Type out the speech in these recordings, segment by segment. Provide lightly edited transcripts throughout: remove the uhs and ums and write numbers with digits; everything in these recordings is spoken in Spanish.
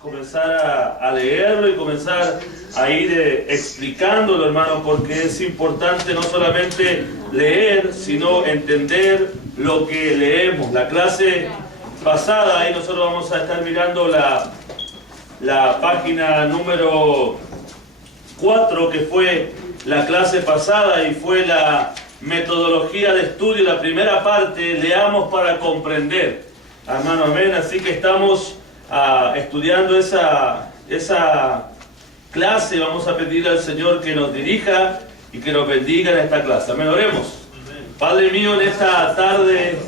comenzar a leerlo y comenzar a ir explicándolo, hermano, porque es importante no solamente leer, sino entender lo que leemos. La clase pasada, ahí nosotros vamos a estar mirando la página número 4, que fue la clase pasada y fue la metodología de estudio, la primera parte, leamos para comprender. Hermano, amén. Así que estamos estudiando esa clase. Vamos a pedirle al Señor que nos dirija y que nos bendiga en esta clase. Amén. Oremos. Padre mío, en esta tarde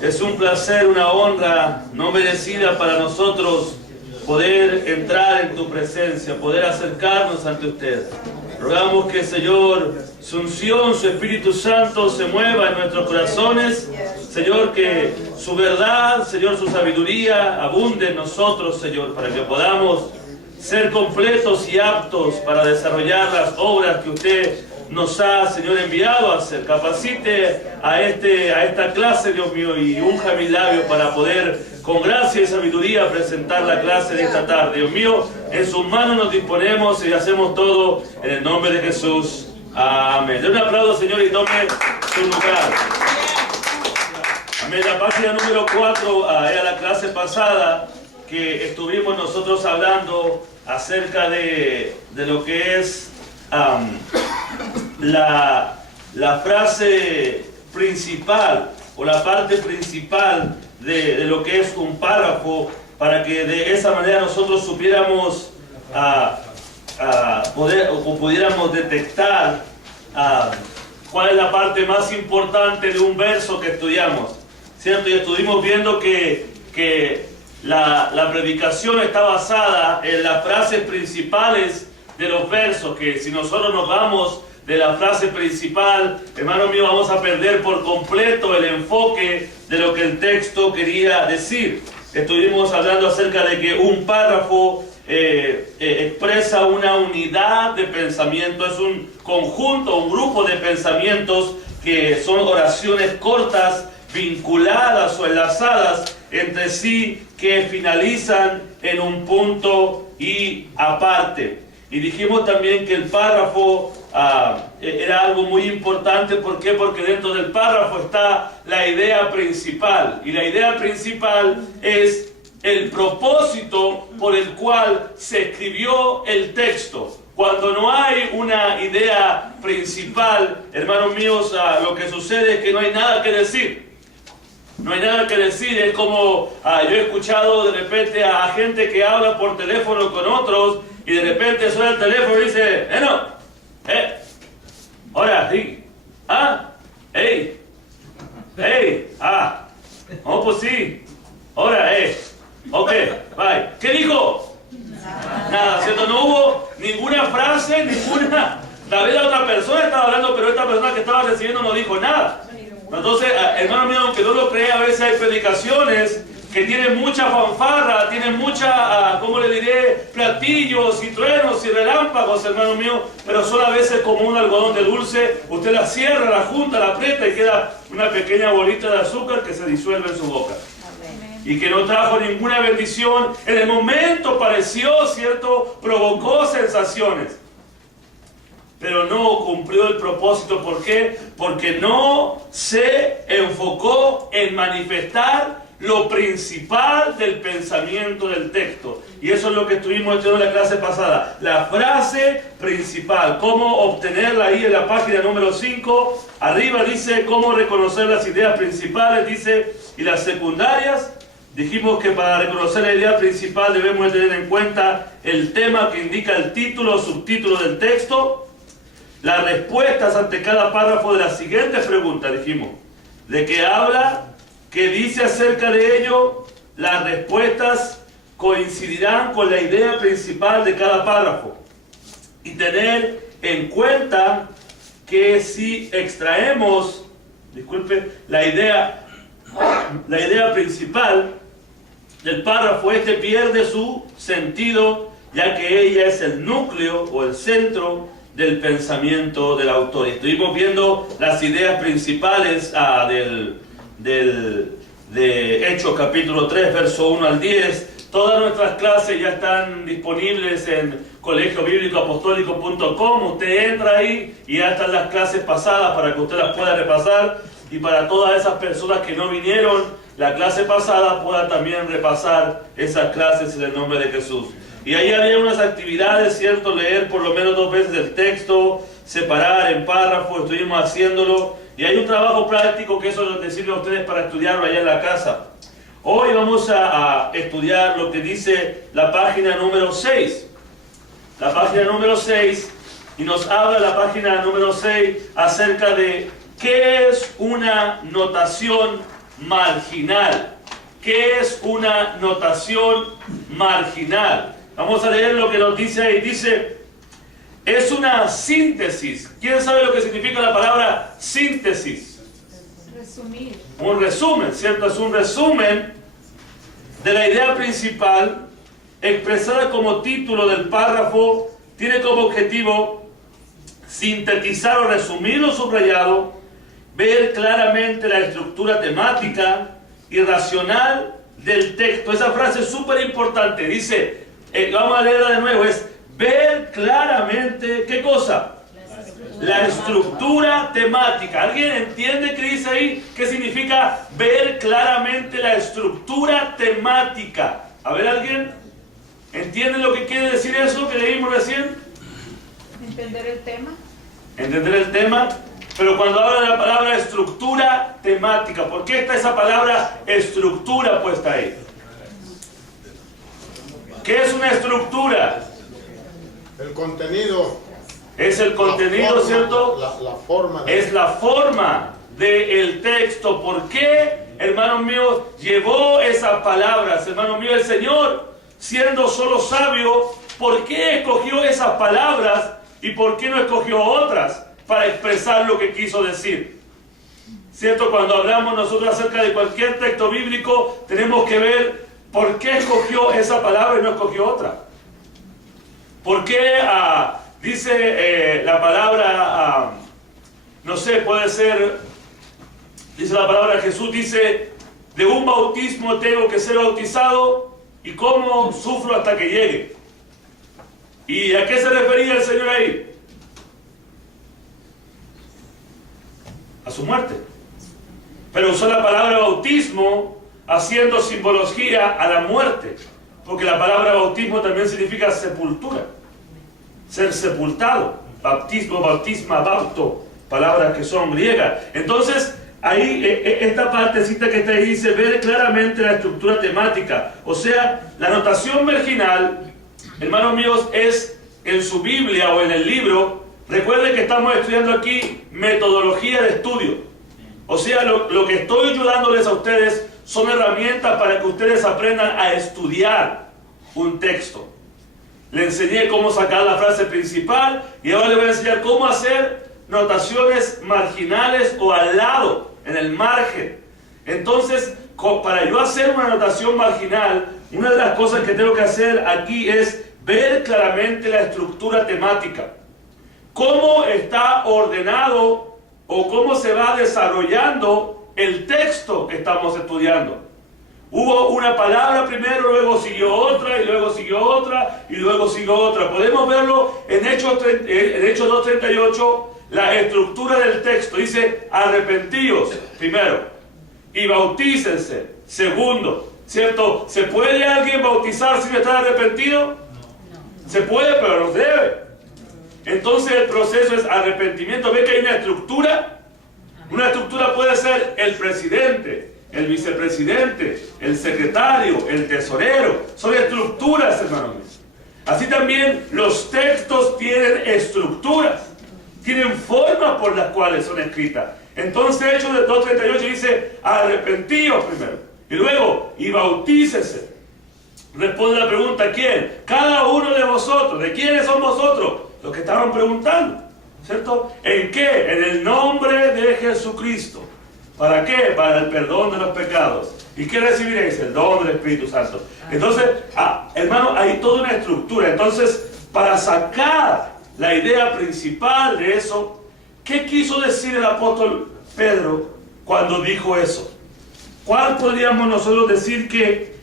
es un placer, una honra no merecida para nosotros poder entrar en tu presencia, poder acercarnos ante usted. Rogamos que, Señor, su unción, su Espíritu Santo se mueva en nuestros corazones. Señor, que su verdad, Señor, su sabiduría abunde en nosotros, Señor, para que podamos ser completos y aptos para desarrollar las obras que usted nos ha, Señor, enviado a hacer. Capacite a esta clase, Dios mío, y unja mis labios para poder, con gracia y sabiduría, presentar la clase de esta tarde. Dios mío, en sus manos nos disponemos y hacemos todo en el nombre de Jesús. Amén. Den un aplauso, Señor, y tome su lugar. Amén. La página número 4 era la clase pasada que estuvimos nosotros hablando acerca de lo que es la frase principal o la parte principal de lo que es un párrafo, para que de esa manera nosotros supiéramos pudiéramos detectar cuál es la parte más importante de un verso que estudiamos, ¿cierto? Y estuvimos viendo que la predicación está basada en las frases principales de los versos, que si nosotros nos vamos de la frase principal, hermano mío, vamos a perder por completo el enfoque de lo que el texto quería decir. Estuvimos hablando acerca de que un párrafo expresa una unidad de pensamiento, es un conjunto, un grupo de pensamientos que son oraciones cortas, vinculadas o enlazadas entre sí, que finalizan en un punto y aparte. Y dijimos también que el párrafo era algo muy importante. ¿Por qué? Porque dentro del párrafo está la idea principal. Y la idea principal es el propósito por el cual se escribió el texto. Cuando no hay una idea principal, hermanos míos, lo que sucede es que no hay nada que decir. No hay nada que decir. Es como yo he escuchado de repente a gente que habla por teléfono con otros y de repente suena el teléfono y dice, no, ahora, sí, oh, pues sí, ahora, ok, bye. ¿Qué dijo? Nada, ¿cierto? No hubo ninguna frase, tal vez la otra persona estaba hablando, pero esta persona que estaba recibiendo no dijo nada. Entonces, hermano mío, aunque no lo crea, a veces hay predicaciones que tienen mucha fanfarra, tienen mucha, ¿cómo le diré?, platillos y truenos y relámpagos, hermano mío, pero son a veces como un algodón de dulce. Usted la cierra, la junta, la aprieta y queda una pequeña bolita de azúcar que se disuelve en su boca. Amén. Y que no trajo ninguna bendición. En el momento pareció, ¿cierto?, provocó sensaciones, pero no cumplió el propósito. ¿Por qué? Porque no se enfocó en manifestar lo principal del pensamiento del texto. Y eso es lo que estuvimos estudiando en la clase pasada. La frase principal, cómo obtenerla. Ahí en la página número 5, arriba dice cómo reconocer las ideas principales, dice, y las secundarias. Dijimos que para reconocer la idea principal debemos tener en cuenta el tema que indica el título o subtítulo del texto, las respuestas ante cada párrafo de las siguientes preguntas, dijimos, de qué habla, qué dice acerca de ello. Las respuestas coincidirán con la idea principal de cada párrafo. Y tener en cuenta que si extraemos, la idea principal del párrafo, este pierde su sentido, ya que ella es el núcleo o el centro del pensamiento del autor. Estuvimos viendo las ideas principales de Hechos capítulo 3, verso 1 al 10, Todas nuestras clases ya están disponibles en colegiobiblicoapostólico.com. Usted entra ahí y ya están las clases pasadas para que usted las pueda repasar. Y para todas esas personas que no vinieron la clase pasada puedan también repasar esas clases en el nombre de Jesús. Y ahí había unas actividades, ¿cierto? Leer por lo menos 2 veces el texto, separar en párrafos, estuvimos haciéndolo. Y hay un trabajo práctico que eso les sirve a ustedes para estudiarlo allá en la casa. Hoy vamos a estudiar lo que dice la página número 6. La página número 6, y nos habla la página número 6 acerca de qué es una notación marginal. ¿Qué es una notación marginal? Vamos a leer lo que nos dice ahí. Dice, es una síntesis. ¿Quién sabe lo que significa la palabra síntesis? Resumir. Un resumen, ¿cierto? Es un resumen de la idea principal expresada como título del párrafo. Tiene como objetivo sintetizar o resumir lo subrayado, ver claramente la estructura temática y racional del texto. Esa frase es súper importante. Dice, vamos a leerla de nuevo, es ver claramente, ¿qué cosa? La estructura temática. ¿Alguien entiende qué dice ahí? ¿Qué significa ver claramente la estructura temática? A ver, ¿alguien entiende lo que quiere decir eso que leímos recién? Entender el tema. Entender el tema. Pero cuando habla de la palabra estructura temática, ¿por qué está esa palabra estructura puesta ahí? ¿Qué es una estructura? El contenido. Es el contenido, forma, ¿cierto? La forma. Es la forma del texto. ¿Por qué, hermanos míos, llevó esas palabras? Hermanos míos, el Señor, siendo solo sabio, ¿por qué escogió esas palabras y por qué no escogió otras para expresar lo que quiso decir? ¿Cierto? Cuando hablamos nosotros acerca de cualquier texto bíblico, tenemos que ver por qué escogió esa palabra y no escogió otra. ¿Por qué dice la palabra, no sé, puede ser, dice la palabra de Jesús, dice, de un bautismo tengo que ser bautizado y cómo sufro hasta que llegue? ¿Y a qué se refería el Señor ahí? A su muerte. Pero usó la palabra bautismo haciendo simbología a la muerte, porque la palabra bautismo también significa sepultura, ser sepultado. Bautismo, bautisma, bauto, palabras que son griegas. Entonces, ahí, esta partecita que está ahí dice, ver claramente la estructura temática. O sea, la notación marginal, hermanos míos, es en su Biblia o en el libro. Recuerden que estamos estudiando aquí metodología de estudio. O sea, lo que estoy ayudándoles a ustedes son herramientas para que ustedes aprendan a estudiar un texto. Le enseñé cómo sacar la frase principal y ahora les voy a enseñar cómo hacer notaciones marginales o al lado, en el margen. Entonces, para yo hacer una notación marginal, una de las cosas que tengo que hacer aquí es ver claramente la estructura temática. Cómo está ordenado o cómo se va desarrollando el texto que estamos estudiando. Hubo una palabra primero, luego siguió otra, y luego siguió otra, y luego siguió otra. Podemos verlo en Hechos 2:38, la estructura del texto. Dice, arrepentíos, primero, y bautícense, segundo. ¿Cierto? ¿Se puede alguien bautizar sin estar arrepentido? No. Se puede, pero no debe. Entonces el proceso es arrepentimiento. ¿Ve que hay una estructura? Una estructura puede ser el presidente, el vicepresidente, el secretario, el tesorero. Son estructuras, hermanos. Así también los textos tienen estructuras, tienen formas por las cuales son escritas. Entonces Hechos 2:38 dice, arrepentíos primero, y luego, y bautícese. Responde la pregunta, ¿quién? Cada uno de vosotros. ¿De quiénes son vosotros? Los que estaban preguntando, ¿cierto? ¿En qué? En el nombre de Jesucristo. ¿Para qué? Para el perdón de los pecados. ¿Y qué recibiréis? El don del Espíritu Santo. Entonces, hermano, hay toda una estructura. Entonces, para sacar la idea principal de eso, ¿qué quiso decir el apóstol Pedro cuando dijo eso? ¿Cuál podríamos nosotros decir que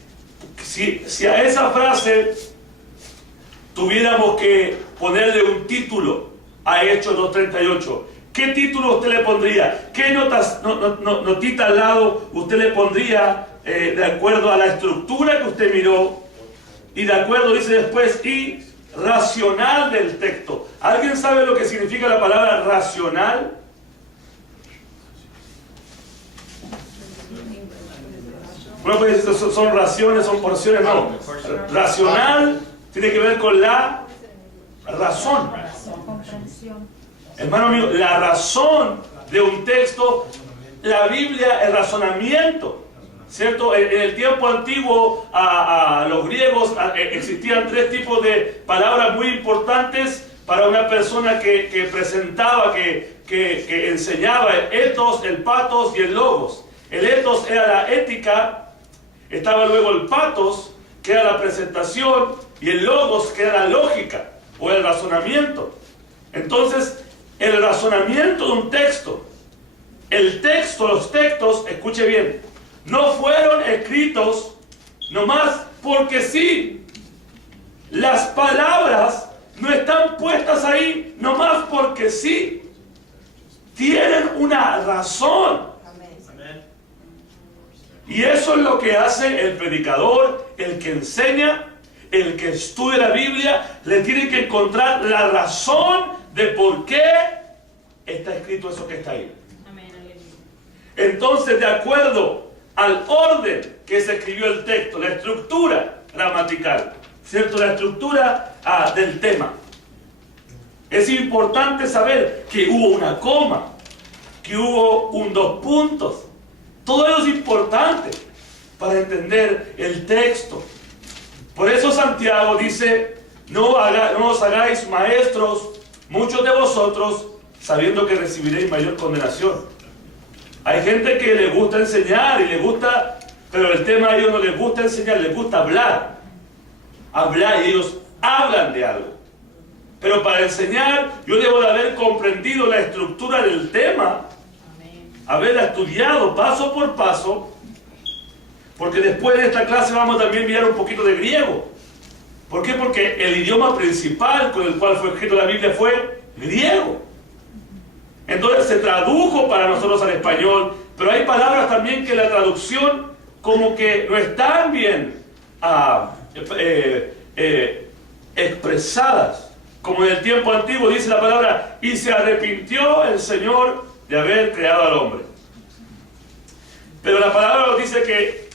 Si a esa frase tuviéramos que ponerle un título a Hechos 2:38, ¿qué título usted le pondría? ¿Qué notita al lado usted le pondría de acuerdo a la estructura que usted miró? Y de acuerdo, dice después, y racional del texto. ¿Alguien sabe lo que significa la palabra racional? Bueno, pues son raciones, son porciones, no. Racional tiene que ver con la razón. Comprensión. Hermano mío, la razón de un texto, la Biblia, el razonamiento, ¿cierto? En el tiempo antiguo, a los griegos existían tres tipos de palabras muy importantes para una persona que presentaba, que enseñaba: el ethos, el pathos y el logos. El ethos era la ética, estaba luego el pathos, que era la presentación, y el logos, que era la lógica o el razonamiento. Entonces, el razonamiento de un texto, los textos, escuche bien, no fueron escritos nomás porque sí. Las palabras no están puestas ahí nomás porque sí. Tienen una razón. Y eso es lo que hace el predicador, el que enseña, el que estudia la Biblia. Le tiene que encontrar la razón de por qué está escrito eso que está ahí. Entonces, de acuerdo al orden que se escribió el texto, la estructura gramatical, ¿cierto? La estructura del tema. Es importante saber que hubo una coma, que hubo un dos puntos. Todo eso es importante para entender el texto. Por eso Santiago dice: no os hagáis maestros muchos de vosotros, sabiendo que recibiréis mayor condenación. Hay gente que le gusta enseñar y le gusta, pero el tema a ellos no les gusta enseñar, les gusta hablar. Hablar, y ellos hablan de algo. Pero para enseñar, yo debo de haber comprendido la estructura del tema, haberla estudiado paso por paso, porque después de esta clase vamos también a mirar un poquito de griego. ¿Por qué? Porque el idioma principal con el cual fue escrito la Biblia fue griego. Entonces se tradujo para nosotros al español, pero hay palabras también que la traducción como que no están bien expresadas. Como en el tiempo antiguo dice la palabra: y se arrepintió el Señor de haber creado al hombre. Pero la palabra nos dice que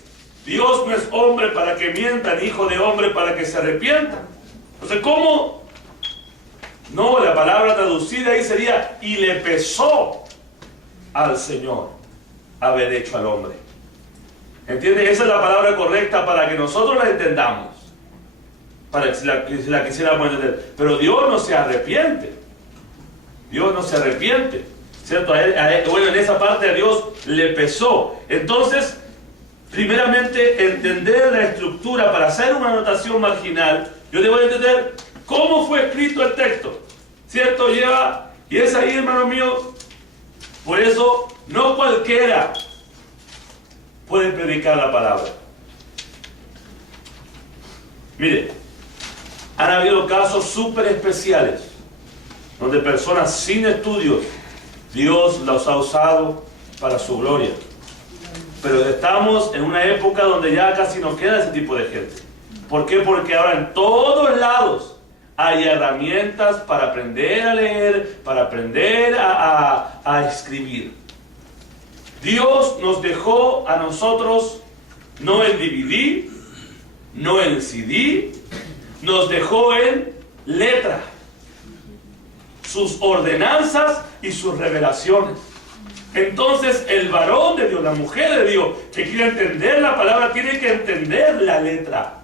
Dios no es hombre para que mienta, ni hijo de hombre para que se arrepienta. Entonces, ¿cómo? No, la palabra traducida ahí sería: y le pesó al Señor haber hecho al hombre. ¿Entiendes? Esa es la palabra correcta para que nosotros la entendamos, para que si la quisiéramos entender. Pero Dios no se arrepiente. Dios no se arrepiente, ¿cierto? Bueno, en esa parte a Dios le pesó. Entonces, primeramente, entender la estructura. Para hacer una anotación marginal, yo debo entender cómo fue escrito el texto, ¿cierto? Y es ahí, hermano mío, por eso no cualquiera puede predicar la palabra. Mire, han habido casos súper especiales donde personas sin estudios, Dios los ha usado para su gloria. Pero estamos en una época donde ya casi no queda ese tipo de gente. ¿Por qué? Porque ahora en todos lados hay herramientas para aprender a leer, para aprender a escribir. Dios nos dejó a nosotros no en DVD, no en CD, nos dejó en letra, sus ordenanzas y sus revelaciones. Entonces el varón de Dios, la mujer de Dios que quiere entender la palabra, tiene que entender la letra.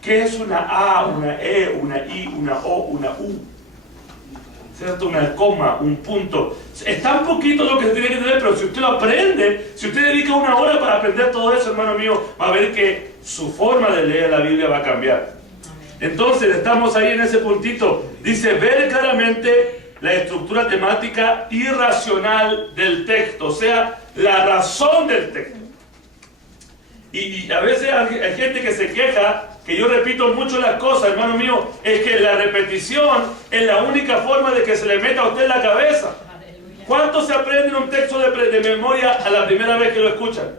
¿Qué es una A, una E, una I, una O, una U? ¿Cierto? Una coma, un punto. Es tan poquito lo que se tiene que entender, pero si usted lo aprende, si usted dedica una hora para aprender todo eso, hermano mío, va a ver que su forma de leer la Biblia va a cambiar. Entonces, estamos ahí en ese puntito. Dice: ver claramente la estructura temática y racional del texto, o sea, la razón del texto. Y a veces hay gente que se queja que yo repito mucho las cosas, hermano mío. Es que la repetición es la única forma de que se le meta a usted en la cabeza. ¿Cuántos se aprenden un texto de memoria a la primera vez que lo escuchan?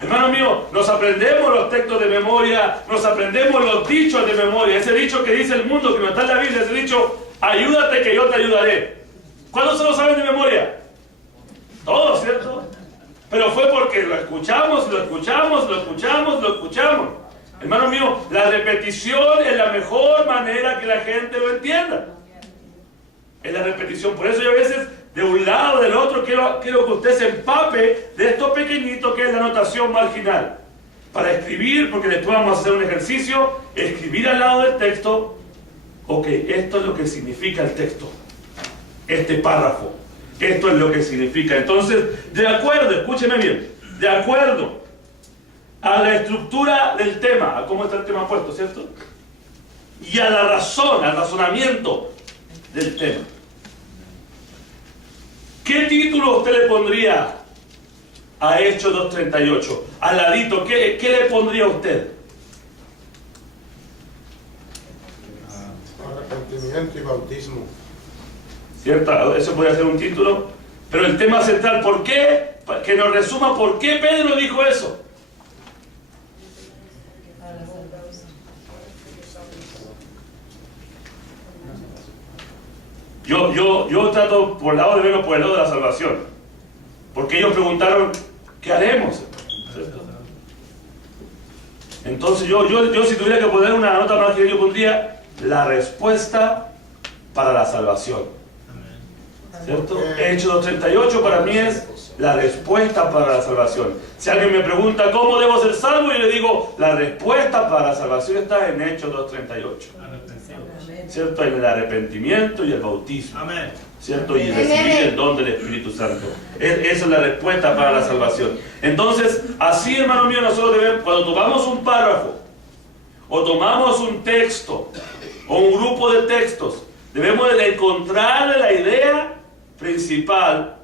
Hermano mío, nos aprendemos los textos de memoria, nos aprendemos los dichos de memoria. Ese dicho que dice el mundo, que no está en la Biblia, ese dicho, ayúdate que yo te ayudaré. ¿Cuántos se lo saben de memoria? Todos, ¿cierto? Pero fue porque lo escuchamos, lo escuchamos, lo escuchamos, lo escuchamos. Hermano mío, la repetición es la mejor manera que la gente lo entienda. Es la repetición. Por eso yo a veces, de un lado o del otro, quiero que usted se empape de esto pequeñito que es la notación marginal. Para escribir, porque después vamos a hacer un ejercicio, escribir al lado del texto, ok, esto es lo que significa el texto. Este párrafo. Esto es lo que significa. Entonces, de acuerdo, escúcheme bien, de acuerdo a la estructura del tema, a cómo está el tema puesto, ¿cierto? Y a la razón, al razonamiento del tema. ¿Qué título usted le pondría a Hechos 2:38? Al ladito, ¿qué le pondría usted? Arrepentimiento y bautismo. ¿Cierto? Eso podría ser un título. Pero el tema central, ¿por qué? Que nos resuma por qué Pedro dijo eso. Yo trato por el lado de verlo por el lado de la salvación. Porque ellos preguntaron, ¿qué haremos? ¿Cierto? Entonces yo si tuviera que poner una nota más que yo pondría la respuesta para la salvación. ¿Cierto? Hechos 2:38 para mí es la respuesta para la salvación. Si alguien me pregunta cómo debo ser salvo, yo le digo, la respuesta para la salvación está en Hechos 2:38. ¿Cierto? En el arrepentimiento y el bautismo. Amén. ¿Cierto? Y recibir el don del Espíritu Santo. Esa es la respuesta para la salvación. Entonces, así, hermano mío, nosotros debemos, cuando tomamos un párrafo, o tomamos un texto, o un grupo de textos, debemos de encontrar la idea principal,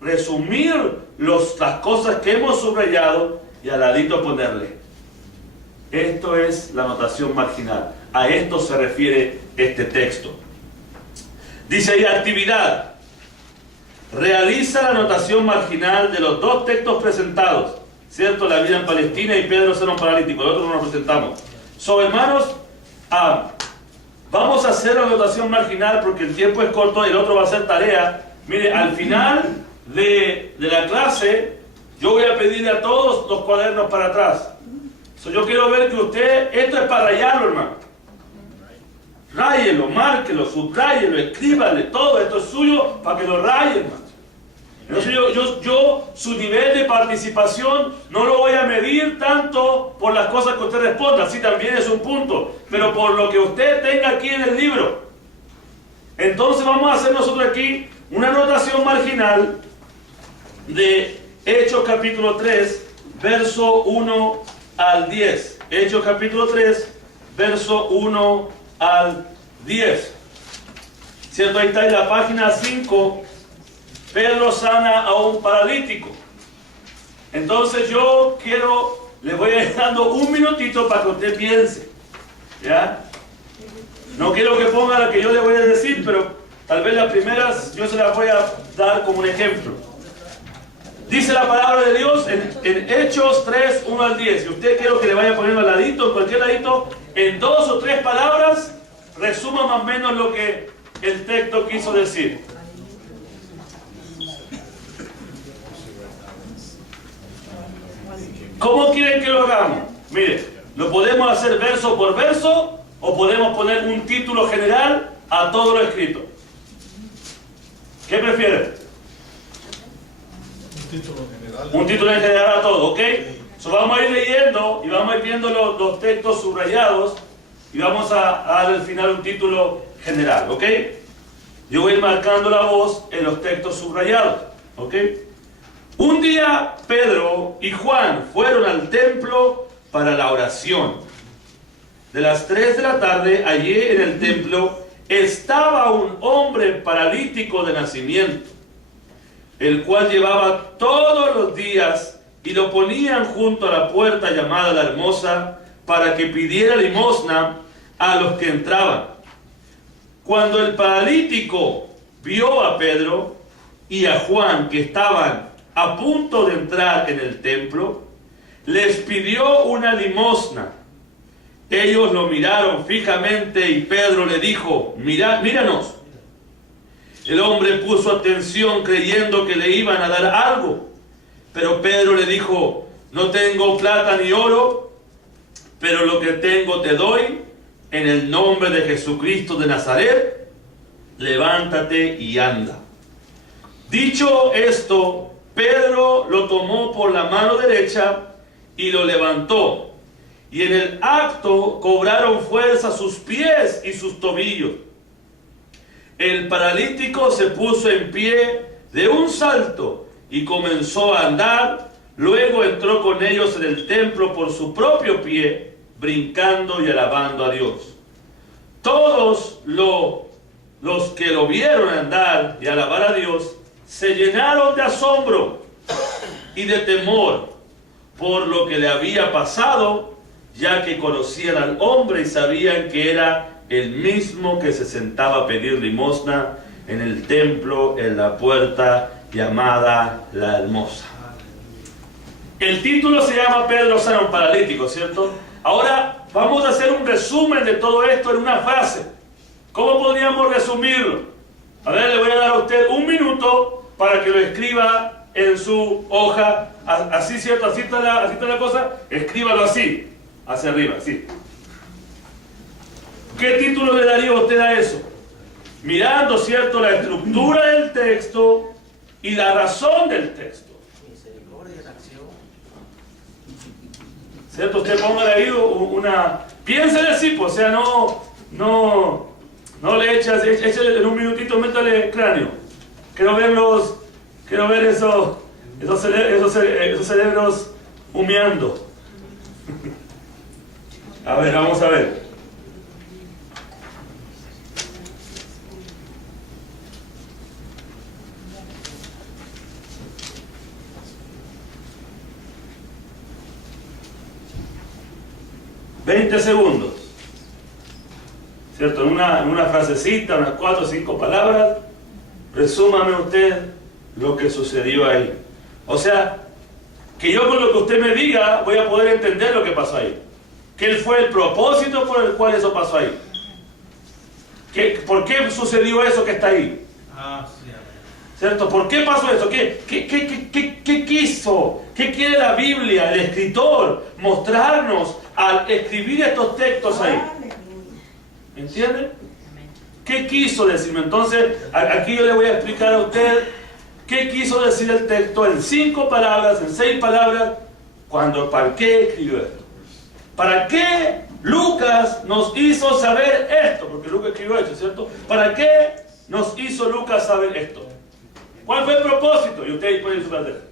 resumir las cosas que hemos subrayado y al ladito ponerle. Esto es la notación marginal. A esto se refiere este texto. Dice ahí, actividad. Realiza la notación marginal de los dos textos presentados. ¿Cierto? La vida en Palestina y Pedro ser un paralítico. El otro no lo presentamos. Hermanos, vamos a hacer la notación marginal porque el tiempo es corto y el otro va a ser tarea. Mire, al final de la clase, yo voy a pedirle a todos los cuadernos para atrás. Yo quiero ver que usted, esto es para rayarlo, hermano. Ráyelo, márquelo, subráyelo, escríbale, todo esto es suyo para que lo raye, hermano. Entonces yo su nivel de participación no lo voy a medir tanto por las cosas que usted responda, sí también es un punto, pero por lo que usted tenga aquí en el libro. Entonces vamos a hacer nosotros aquí una anotación marginal de Hechos capítulo 3, verso 1 al 10. Hechos capítulo 3, verso 1 al 10. ¿Cierto? Ahí está en la página 5. Pedro sana a un paralítico. Entonces les voy a ir dando un minutito para que usted piense. ¿Ya? No quiero que ponga la que yo le voy a decir, pero tal vez las primeras yo se las voy a dar como un ejemplo. Dice la palabra de Dios en Hechos 3, 1 al 10. Y usted quiero que le vaya poniendo al ladito, en cualquier ladito, en 2 o 3 palabras, resuma más o menos lo que el texto quiso decir. ¿Cómo quieren que lo hagamos? Mire, lo podemos hacer verso por verso o podemos poner un título general a todo lo escrito. ¿Qué prefieren? Un título en general a todo, ¿ok? Vamos a ir leyendo y vamos a ir viendo los textos subrayados y vamos a dar al final un título general, ¿ok? Yo voy a ir marcando la voz en los textos subrayados, ¿ok? Un día Pedro y Juan fueron al templo para la oración. De las 3 de la tarde, allí en el templo, estaba un hombre paralítico de nacimiento, el cual llevaba todos los días y lo ponían junto a la puerta llamada la Hermosa, para que pidiera limosna a los que entraban. Cuando el paralítico vio a Pedro y a Juan, que estaban a punto de entrar en el templo, les pidió una limosna. Ellos lo miraron fijamente y Pedro le dijo: míranos. El hombre puso atención creyendo que le iban a dar algo. Pero Pedro le dijo: no tengo plata ni oro, pero lo que tengo te doy. En el nombre de Jesucristo de Nazaret, levántate y anda. Dicho esto, Pedro lo tomó por la mano derecha y lo levantó. Y en el acto cobraron fuerza sus pies y sus tobillos. El paralítico se puso en pie de un salto y comenzó a andar. Luego entró con ellos en el templo por su propio pie, brincando y alabando a Dios. Todos los que lo vieron andar y alabar a Dios se llenaron de asombro y de temor por lo que le había pasado, ya que conocían al hombre y sabían que era el mismo que se sentaba a pedir limosna en el templo, en la puerta llamada la Hermosa. El título se llama Pedro sana a un paralítico, ¿cierto? Ahora vamos a hacer un resumen de todo esto en una frase. ¿Cómo podríamos resumirlo? A ver, le voy a dar a usted un minuto para que lo escriba en su hoja. Así, ¿cierto? Así está la cosa. Escríbalo así, hacia arriba, así. ¿Qué título le daría usted a eso? Mirando, ¿cierto?, la estructura del texto y la razón del texto. ¿Cierto? Usted ponga ahí una... Piénsele así, pues, o sea, no le échale en un minutito, métale cráneo. Quiero ver esos cerebros humeando. A ver, vamos a ver. $20 segundos, ¿cierto? En una frasecita, unas 4 o 5 palabras, resúmame usted lo que sucedió ahí. O sea, que yo con lo que usted me diga voy a poder entender lo que pasó ahí. ¿Qué fue el propósito por el cual eso pasó ahí? ¿Por qué sucedió eso que está ahí? ¿Cierto? ¿Por qué pasó eso? ¿Qué quiso? ¿Qué quiere la Biblia, el escritor, mostrarnos al escribir estos textos ahí? ¿Entiende? ¿Qué quiso decirme? Entonces, aquí yo le voy a explicar a usted qué quiso decir el texto en 5 palabras, en 6 palabras, ¿para qué escribió esto? ¿Para qué Lucas nos hizo saber esto? Porque Lucas escribió esto, ¿cierto? ¿Para qué nos hizo Lucas saber esto? ¿Cuál fue el propósito? Y usted puede disfrutar de esto.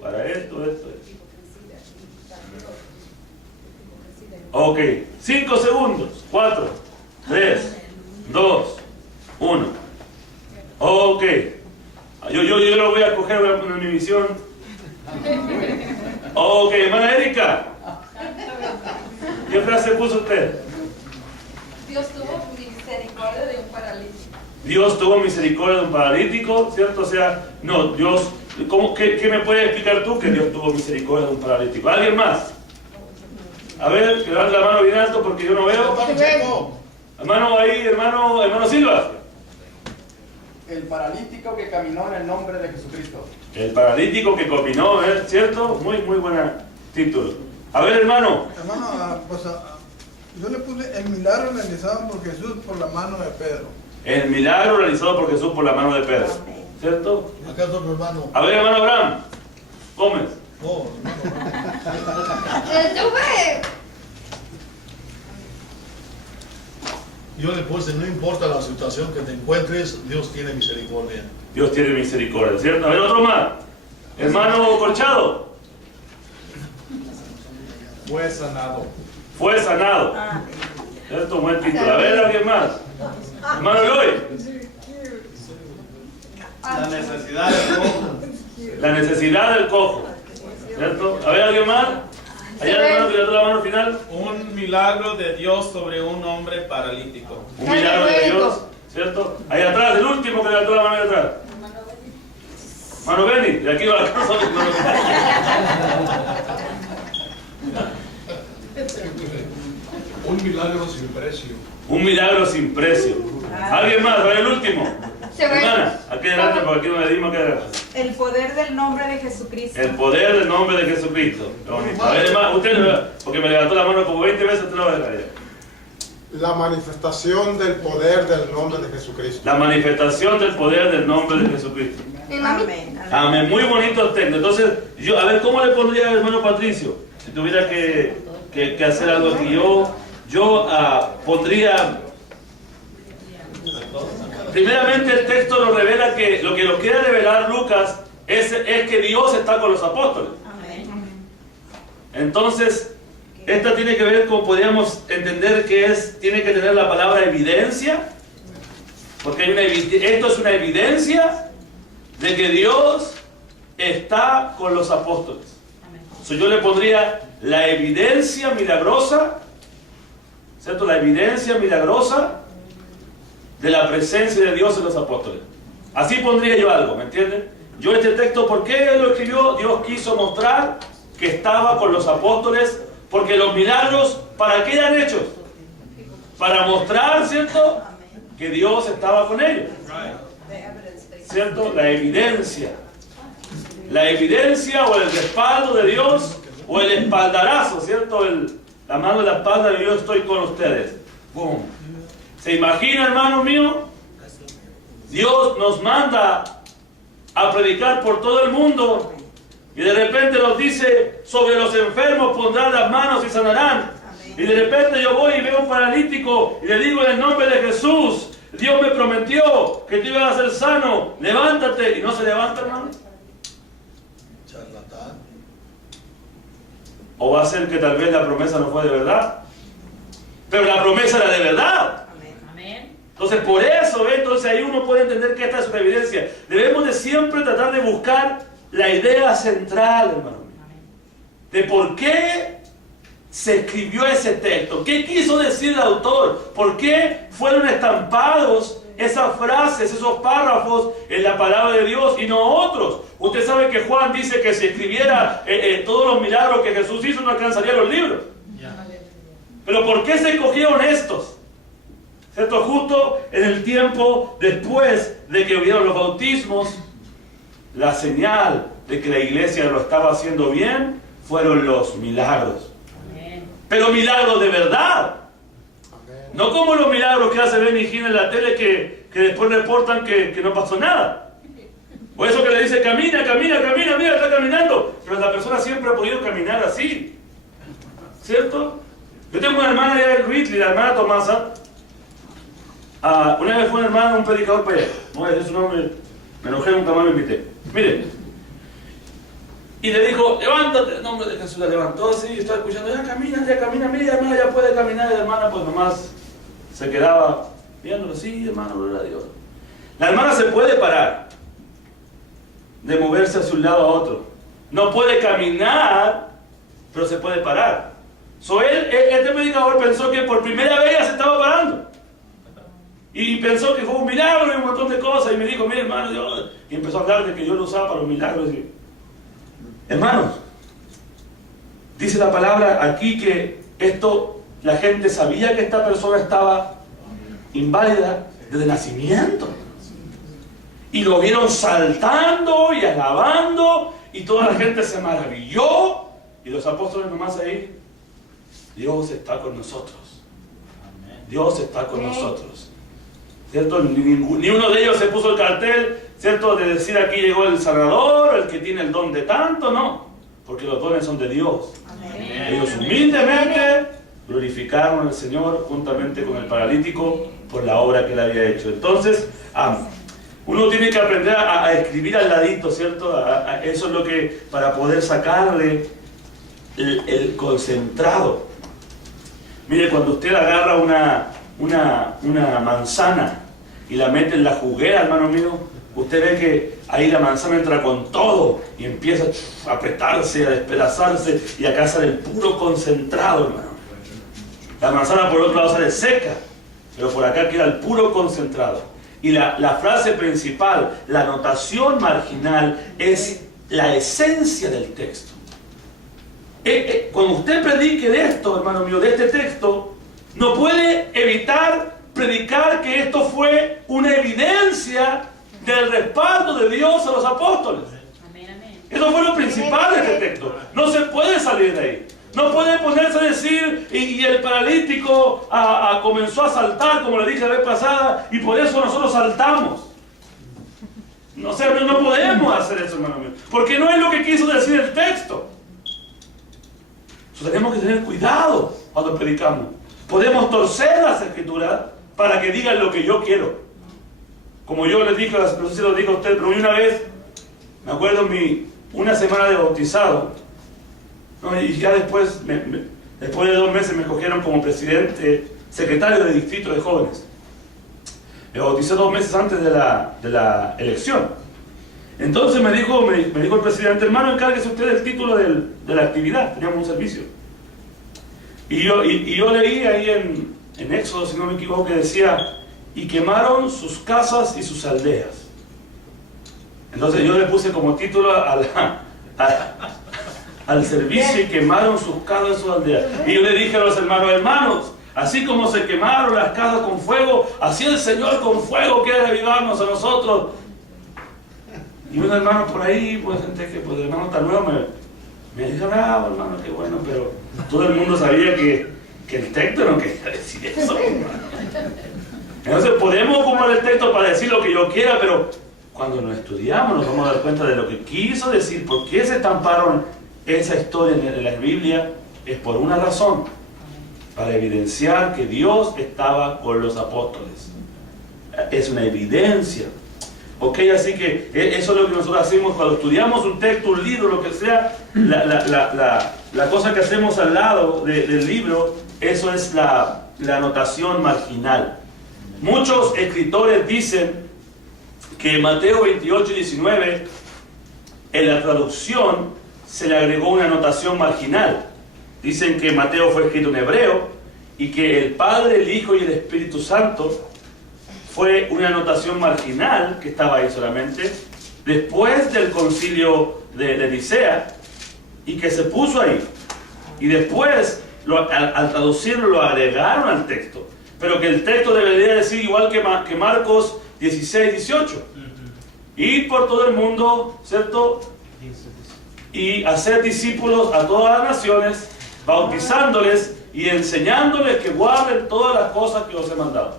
Para esto. Ok, 5 segundos. 4, 3, 2, 1. Ok. Yo lo voy a coger, voy a poner mi visión. Ok, hermana Erika. ¿Qué frase puso usted? Dios tuvo misericordia de un paralítico. Dios tuvo misericordia de un paralítico, ¿cierto? O sea, no, Dios... ¿Qué me puedes explicar tú que Dios tuvo misericordia de un paralítico? ¿Alguien más? A ver, que levante la mano bien alto porque yo no veo. Hermano ahí, hermano Silva. El paralítico que caminó en el nombre de Jesucristo. El paralítico que caminó, ¿cierto? Muy buen título. A ver, hermano. Hermano, yo le puse el milagro realizado por Jesús por la mano de Pedro. El milagro realizado por Jesús por la mano de Pedro, ¿cierto? Acá está tu hermano. A ver, hermano Abraham Gómez. Oh, hermano. Yo le puse, no importa la situación que te encuentres, Dios tiene misericordia. Dios tiene misericordia, ¿cierto? A ver, otro más. Hermano Corchado. Fue sanado. Fue sanado. ¿Cierto? Buen título. A ver, alguien más. Hermano Eloy. La necesidad de La necesidad del cojo. ¿Cierto? A ver, ¿alguien más? ¿Hay hermano que levantó la mano al final? Un milagro de Dios sobre un hombre paralítico. Un milagro de Dios, ¿cierto? Ahí atrás, el último que levantó la mano ahí atrás. Mano Benny, de aquí va la casa. Un milagro sin precio. Un milagro sin precio. ¿Alguien más? ¿Va el último? Hermana, aquí adelante, porque aquí donde dimos que era. El poder del nombre de Jesucristo. El poder del nombre de Jesucristo. A ver, hermano, usted, porque me levantó la mano como 20 veces, usted lo va a dejar ya. La manifestación del poder del nombre de Jesucristo. La manifestación del poder del nombre de Jesucristo. Amén. Amén. Muy bonito el texto. Entonces, yo, a ver, ¿cómo le pondría al hermano Patricio? Si tuviera que hacer algo aquí. Yo pondría... Primeramente el texto nos revela que lo que nos quiere revelar Lucas es que Dios está con los apóstoles. Entonces, esta tiene que ver con, podríamos entender que tiene que tener la palabra evidencia, porque esto es una evidencia de que Dios está con los apóstoles. Yo le pondría la evidencia milagrosa, ¿cierto? La evidencia milagrosa de la presencia de Dios en los apóstoles. Así pondría yo algo, ¿me entienden? Yo este texto, ¿por qué lo escribió? Dios quiso mostrar que estaba con los apóstoles, porque los milagros, ¿para qué eran hechos? Para mostrar, ¿cierto?, que Dios estaba con ellos. ¿Cierto? La evidencia. La evidencia o el respaldo de Dios, o el espaldarazo, ¿cierto? La mano de la espalda de Dios, estoy con ustedes. ¡Bum! ¿Se imagina, hermano mío? Dios nos manda a predicar por todo el mundo y de repente nos dice, sobre los enfermos pondrán las manos y sanarán. Y de repente yo voy y veo un paralítico y le digo en el nombre de Jesús, Dios me prometió que tú ibas a ser sano, levántate. Y no se levanta, hermano. Charlatán. O va a ser que tal vez la promesa no fue de verdad, pero la promesa era de verdad. Entonces por eso, entonces ahí uno puede entender que esta es una evidencia. Debemos de siempre tratar de buscar la idea central, hermano, de por qué se escribió ese texto. ¿Qué quiso decir el autor? ¿Por qué fueron estampados esas frases, esos párrafos en la palabra de Dios y no otros? Usted sabe que Juan dice que si escribiera todos los milagros que Jesús hizo no alcanzaría los libros. Pero ¿por qué se escogieron estos? ¿Cierto? Justo en el tiempo después de que hubieron los bautismos, la señal de que la iglesia lo estaba haciendo bien fueron los milagros. Pero milagros de verdad. No como los milagros que hace Benny Hinn en la tele que después reportan que no pasó nada. O eso que le dice, camina, mira, está caminando. Pero la persona siempre ha podido caminar así. ¿Cierto? Yo tengo una hermana allá en Whitley, la hermana Tomasa. Una vez fue una hermana, un predicador para allá. No voy a decir su nombre, me enojé, nunca más me invité. Miren. Y le dijo, levántate, en nombre de Jesús. La levantó así, estaba escuchando, ya camina, mira, hermana, ya puede caminar. Y la hermana pues nomás se quedaba viéndolo, sí, hermano, gloria a Dios. La hermana se puede parar, de moverse hacia un lado a otro. No puede caminar, pero se puede parar. Este predicador pensó que por primera vez ella se estaba parando. Y pensó que fue un milagro y un montón de cosas. Y me dijo, mire hermano, y empezó a hablar de que yo lo usaba para los milagros. Y, hermanos, dice la palabra aquí que la gente sabía que esta persona estaba inválida desde nacimiento. Y lo vieron saltando y alabando, y toda la gente se maravilló. Y los apóstoles nomás ahí, Dios está con nosotros. Dios está con nosotros. ¿Cierto? Ni uno de ellos se puso el cartel, ¿cierto?, de decir aquí llegó el sanador, el que tiene el don de tanto, no. Porque los dones son de Dios. Amén. Ellos humildemente glorificaron al Señor juntamente con el paralítico por la obra que él había hecho. Entonces, uno tiene que aprender a escribir al ladito, ¿cierto? Eso es lo que, para poder sacarle el concentrado. Mire, cuando usted agarra una manzana y la mete en la juguera, hermano mío, usted ve que ahí la manzana entra con todo y empieza a apretarse, a despedazarse, y acá sale el puro concentrado, hermano. La manzana por otro lado sale seca, pero por acá queda el puro concentrado. Y la frase principal, la anotación marginal, es la esencia del texto. Cuando usted predique de esto, hermano mío, de este texto, no puede evitar predicar que esto fue una evidencia del respaldo de Dios a los apóstoles. Eso fue lo principal de este texto. No se puede salir de ahí. No puede ponerse a decir, y el paralítico comenzó a saltar, como le dije la vez pasada, y por eso nosotros saltamos. No podemos hacer eso, hermano mío, porque no es lo que quiso decir el texto. Entonces tenemos que tener cuidado cuando predicamos. Podemos torcer las escrituras para que digan lo que yo quiero. Como yo les dije, no sé si lo dijo a usted, pero una vez, me acuerdo una semana de bautizado, ¿no? Y ya después de 2 meses me escogieron como presidente, secretario de distrito de jóvenes. Me bauticé 2 meses antes de la elección. Entonces me dijo el presidente, hermano, encárguese usted del título de la actividad. Teníamos un servicio. Y yo leí ahí en Éxodo, si no me equivoco, que decía, y quemaron sus casas y sus aldeas. Entonces yo le puse como título al servicio, y quemaron sus casas y sus aldeas. Y yo le dije a los hermanos, así como se quemaron las casas con fuego, así el Señor con fuego quiere avivarnos a nosotros. Y un hermano por ahí, pues gente que el hermano tan nuevo me dijo, bravo hermano, qué bueno, pero todo el mundo sabía que el texto no quería decir eso, hermano. Entonces podemos ocupar el texto para decir lo que yo quiera, pero cuando lo estudiamos nos vamos a dar cuenta de lo que quiso decir. ¿Por qué se estamparon esa historia en la Biblia? Es por una razón, para evidenciar que Dios estaba con los apóstoles. Es una evidencia. Ok, así que eso es lo que nosotros hacemos cuando estudiamos un texto, un libro, lo que sea. La cosa que hacemos al lado del libro, eso es la anotación marginal. Muchos escritores dicen que Mateo 28 y 19, en la traducción se le agregó una anotación marginal. Dicen que Mateo fue escrito en hebreo y que el Padre, el Hijo y el Espíritu Santo fue una anotación marginal que estaba ahí solamente después del concilio de Nicea, y que se puso ahí. Y después, al traducirlo, lo agregaron al texto. Pero que el texto debería decir igual que Marcos 16, 18. Ir por todo el mundo, ¿cierto? Y hacer discípulos a todas las naciones, bautizándoles y enseñándoles que guarden todas las cosas que os he mandado.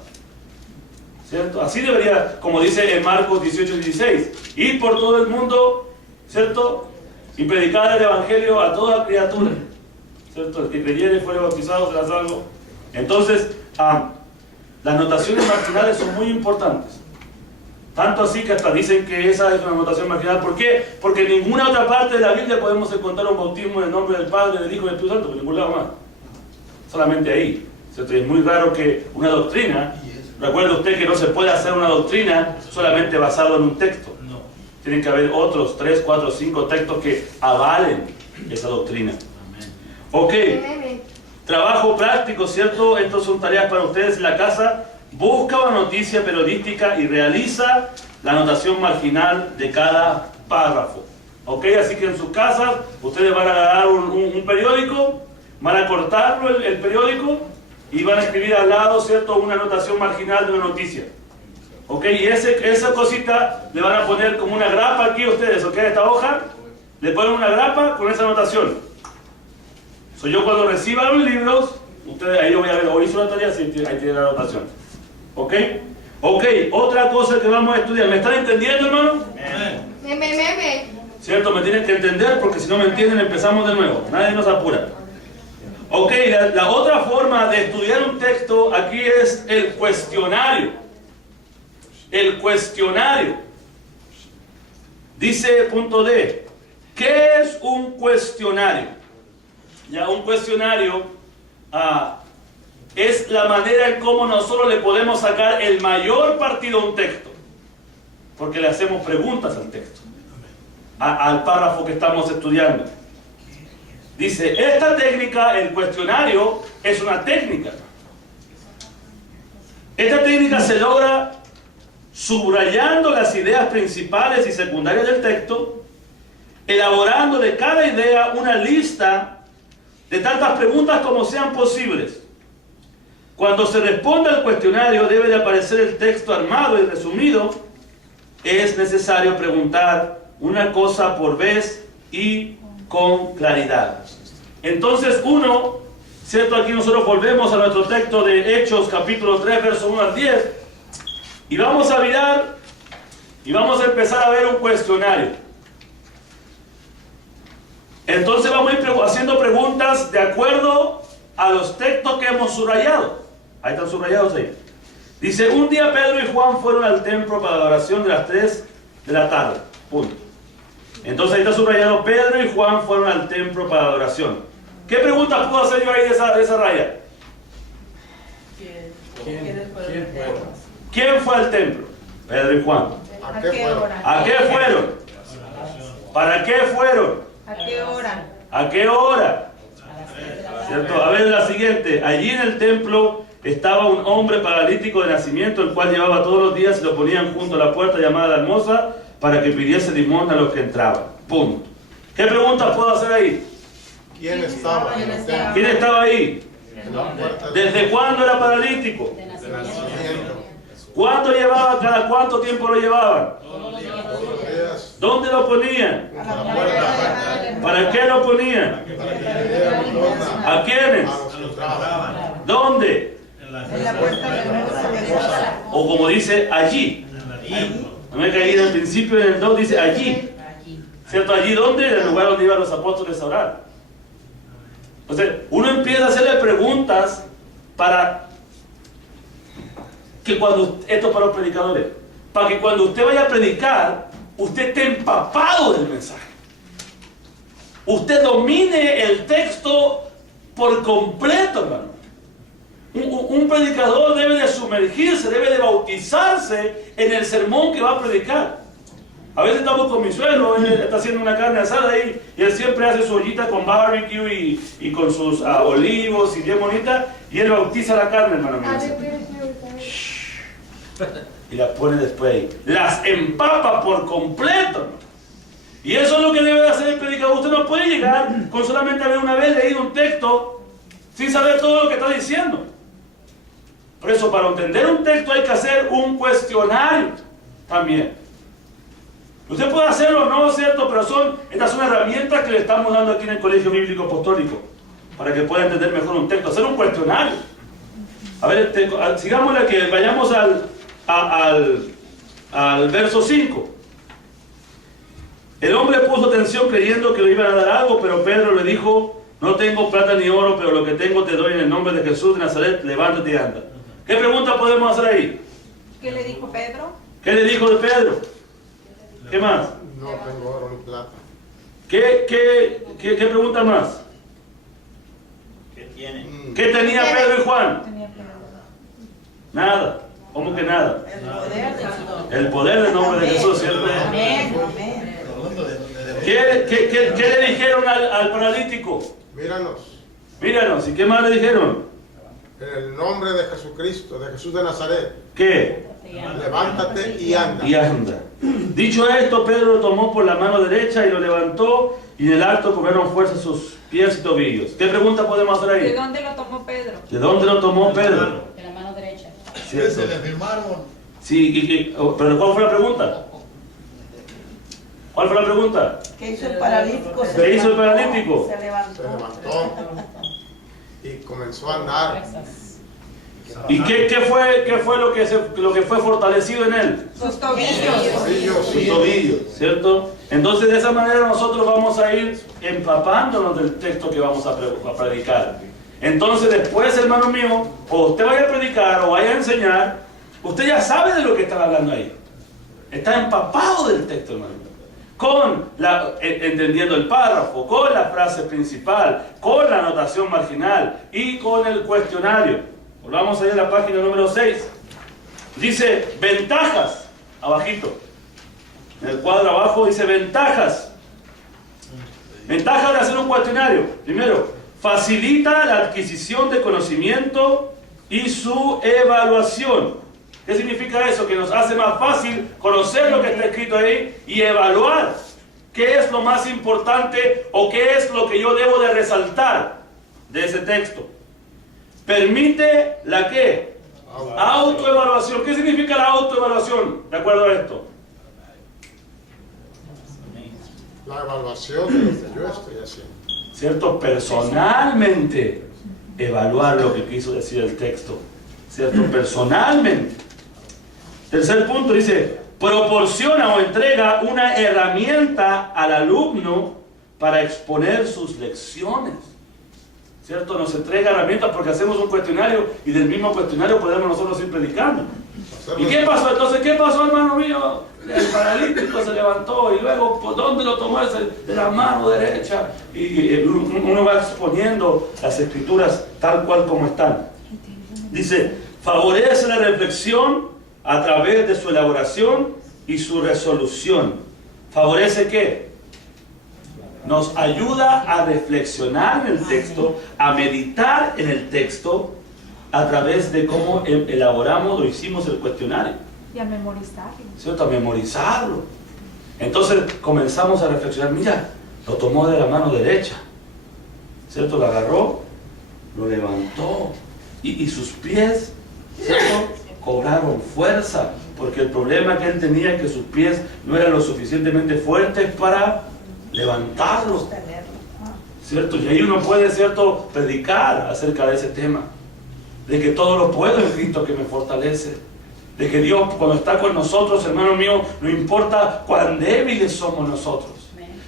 ¿Cierto? Así debería, como dice en Marcos 18, 16. Ir por todo el mundo, ¿cierto? Y predicar el Evangelio a toda criatura. ¿Cierto? El que creyere y fuere bautizado será salvo. Entonces, las anotaciones marginales son muy importantes. Tanto así que hasta dicen que esa es una anotación marginal. ¿Por qué? Porque en ninguna otra parte de la Biblia podemos encontrar un bautismo en el nombre del Padre, del Hijo y del Espíritu Santo, en ningún lado más. Solamente ahí. ¿Cierto? Y es muy raro que una doctrina, recuerde usted que no se puede hacer una doctrina solamente basado en un texto. Tienen que haber otros 3, 4, 5 textos que avalen esa doctrina. Ok. Trabajo práctico, ¿cierto? Estas son tareas para ustedes en la casa. Busca una noticia periodística y realiza la anotación marginal de cada párrafo. ¿Ok? Así que en sus casas ustedes van a agarrar un periódico, van a cortarlo el periódico y van a escribir al lado, ¿cierto?, una anotación marginal de una noticia. ¿Ok? Y esa cosita le van a poner como una grapa aquí a ustedes, ¿ok? Esta hoja, le ponen una grapa con esa anotación. Yo cuando reciba los libros, ustedes, ahí yo voy a ver, o hizo la tarea, sí, ahí tiene la anotación. ¿Ok? Ok, otra cosa que vamos a estudiar. ¿Me están entendiendo, hermano? ¿Cierto? Me tienen que entender porque si no me entienden empezamos de nuevo. Nadie nos apura. Ok, la otra forma de estudiar un texto aquí es el cuestionario. El cuestionario. Dice punto D. ¿Qué es un cuestionario? Ya, un cuestionario es la manera en cómo nosotros le podemos sacar el mayor partido a un texto. porque le hacemos preguntas al texto, al párrafo que estamos estudiando. Dice, esta técnica, el cuestionario, es una técnica. Esta técnica se logra subrayando las ideas principales y secundarias del texto, elaborando de cada idea una lista de tantas preguntas como sean posibles. Cuando se responde al cuestionario debe de aparecer el texto armado y resumido. Es necesario preguntar una cosa por vez y con claridad. Entonces ¿cierto? Aquí nosotros volvemos a nuestro texto de Hechos capítulo 3, verso 1 al 10, y vamos a mirar y vamos a empezar a ver un cuestionario. Entonces vamos a ir haciendo preguntas de acuerdo a los textos que hemos subrayado. Ahí están subrayados ahí. Dice, un día Pedro y Juan fueron al templo para la oración de las 3 de la tarde. Punto. Entonces ahí está subrayado, Pedro y Juan fueron al templo para la oración. ¿Qué preguntas puedo hacer yo ahí de esa raya? ¿Quién fue al templo? Pedro y Juan. ¿A qué hora? ¿A qué fueron? ¿Para qué fueron? ¿A qué hora? ¿A qué hora? ¿Cierto? A ver la siguiente. Allí en el templo estaba un hombre paralítico de nacimiento, el cual llevaba todos los días y lo ponían junto a la puerta llamada la Hermosa para que pidiese limosna a los que entraban. Punto. ¿Qué preguntas puedo hacer ahí? ¿Quién estaba en el templo? ¿Quién estaba ahí? En la puerta de ¿Desde cuándo era paralítico? nacimiento. ¿Cuánto llevaba? ¿Cada cuánto tiempo lo llevaban? Todos los días. ¿Dónde lo ponían? A la puerta. ¿Para qué lo ponían? Para que le dieran limosna ¿A quiénes? a los que entraban. ¿Dónde? En la puerta de Hermosa. O como dice, allí. No me caí en el principio, en el 2 dice allí. ¿Cierto? ¿Allí dónde? En el lugar donde iban los apóstoles a orar. Entonces, uno empieza a hacerle preguntas para que esto para los predicadores, para que cuando usted vaya a predicar, usted esté empapado del mensaje. Usted domine el texto por completo, hermano. Un predicador debe de sumergirse, debe de bautizarse en el sermón que va a predicar. A veces estamos con mi suegro, él está haciendo una carne asada ahí, y él siempre hace su ollita con barbecue y con sus olivos y bien bonita, y él bautiza la carne, hermano mío. Y las pone después ahí. Las empapa por completo, ¿no? Y eso es lo que debe de hacer el predicador. Usted no puede llegar con solamente haber una vez leído un texto sin saber todo lo que está diciendo. Por eso, para entender un texto hay que hacer un cuestionario también. Usted puede hacerlo o no, ¿cierto? Pero estas son herramientas que le estamos dando aquí en el Colegio Bíblico Apostólico para que pueda entender mejor un texto. Hacer un cuestionario. A ver, sigámosle, que vayamos al verso 5. El hombre puso atención creyendo que le iban a dar algo, pero Pedro le dijo, no tengo plata ni oro, pero lo que tengo te doy en el nombre de Jesús de Nazaret, levántate y anda. ¿Qué pregunta podemos hacer ahí? ¿Qué le dijo Pedro? ¿Qué le dijo de Pedro? ¿Qué más? No tengo oro ni plata. ¿Qué pregunta más? ¿Qué tiene? ¿Qué tenía Pedro y Juan? Tenía Pedro. Nada. ¿Cómo que nada? El poder de Dios. El poder del nombre de Jesús, ¿cierto? Amén, amén. Hablando de ¿Qué le dijeron al paralítico? Míranos. ¿Y qué más le dijeron? En el nombre de Jesucristo, de Jesús de Nazaret, ¿Qué? levántate y anda. Y anda. Dicho esto, Pedro lo tomó por la mano derecha y lo levantó, y en el acto cobraron fuerza sus pies y tobillos. ¿Qué pregunta podemos hacer ¿De ahí? dónde lo tomó Pedro? ¿De dónde lo tomó Pedro? De la mano derecha. que se ¿Cierto? le firmaron. Sí, pero ¿cuál fue la pregunta? ¿Cuál fue la pregunta? ¿Qué hizo el paralítico? ¿Qué hizo el paralítico? Se Se levantó. levantó y comenzó a andar. ¿Y qué fue lo que fue fortalecido en él? Sus tobillos. Sus tobillos, ¿cierto? Entonces de esa manera nosotros vamos a ir empapándonos del texto que vamos a predicar. Entonces después, hermano mío, o usted vaya a predicar o vaya a enseñar, usted ya sabe de lo que está hablando ahí. Está empapado del texto, hermano mío. Entendiendo el párrafo, con la frase principal, con la anotación marginal y con el cuestionario. Volvamos a ir a la página número 6. Dice, ventajas, abajito. En el cuadro abajo dice ventajas. Ventajas de hacer un cuestionario. Primero, facilita la adquisición de conocimiento y su evaluación. ¿Qué significa eso? Que nos hace más fácil conocer lo que está escrito ahí y evaluar qué es lo más importante o qué es lo que yo debo de resaltar de ese texto. Permite la ¿qué? Autoevaluación. ¿Qué significa la autoevaluación? De acuerdo a esto. La evaluación de lo que yo estoy haciendo. ¿Cierto? Personalmente evaluar lo que quiso decir el texto. ¿Cierto? Personalmente. Tercer punto dice, proporciona o entrega una herramienta al alumno para exponer sus lecciones. ¿Cierto? Nos entrega herramientas porque hacemos un cuestionario y del mismo cuestionario podemos nosotros ir predicando. ¿Y qué pasó entonces? ¿Qué pasó, hermano mío? El paralítico se levantó y luego, ¿por dónde lo tomó? De la mano derecha. Y uno va exponiendo las escrituras tal cual como están. Dice, favorece la reflexión a través de su elaboración y su resolución. ¿Favorece qué? Nos ayuda a reflexionar en el texto, a meditar en el texto, a través de cómo elaboramos o hicimos el cuestionario. Y a memorizarlo. ¿Cierto? A memorizarlo. Entonces comenzamos a reflexionar, mira, lo tomó de la mano derecha, ¿cierto? Lo agarró, lo levantó y sus pies, ¿cierto? Cobraron fuerza, porque el problema que él tenía es que sus pies no eran lo suficientemente fuertes para levantarlos, ¿cierto? Y ahí uno puede, ¿cierto?, predicar acerca de ese tema, de que todo lo puedo en Cristo que me fortalece, de que Dios cuando está con nosotros, hermano mío, no importa cuán débiles somos nosotros.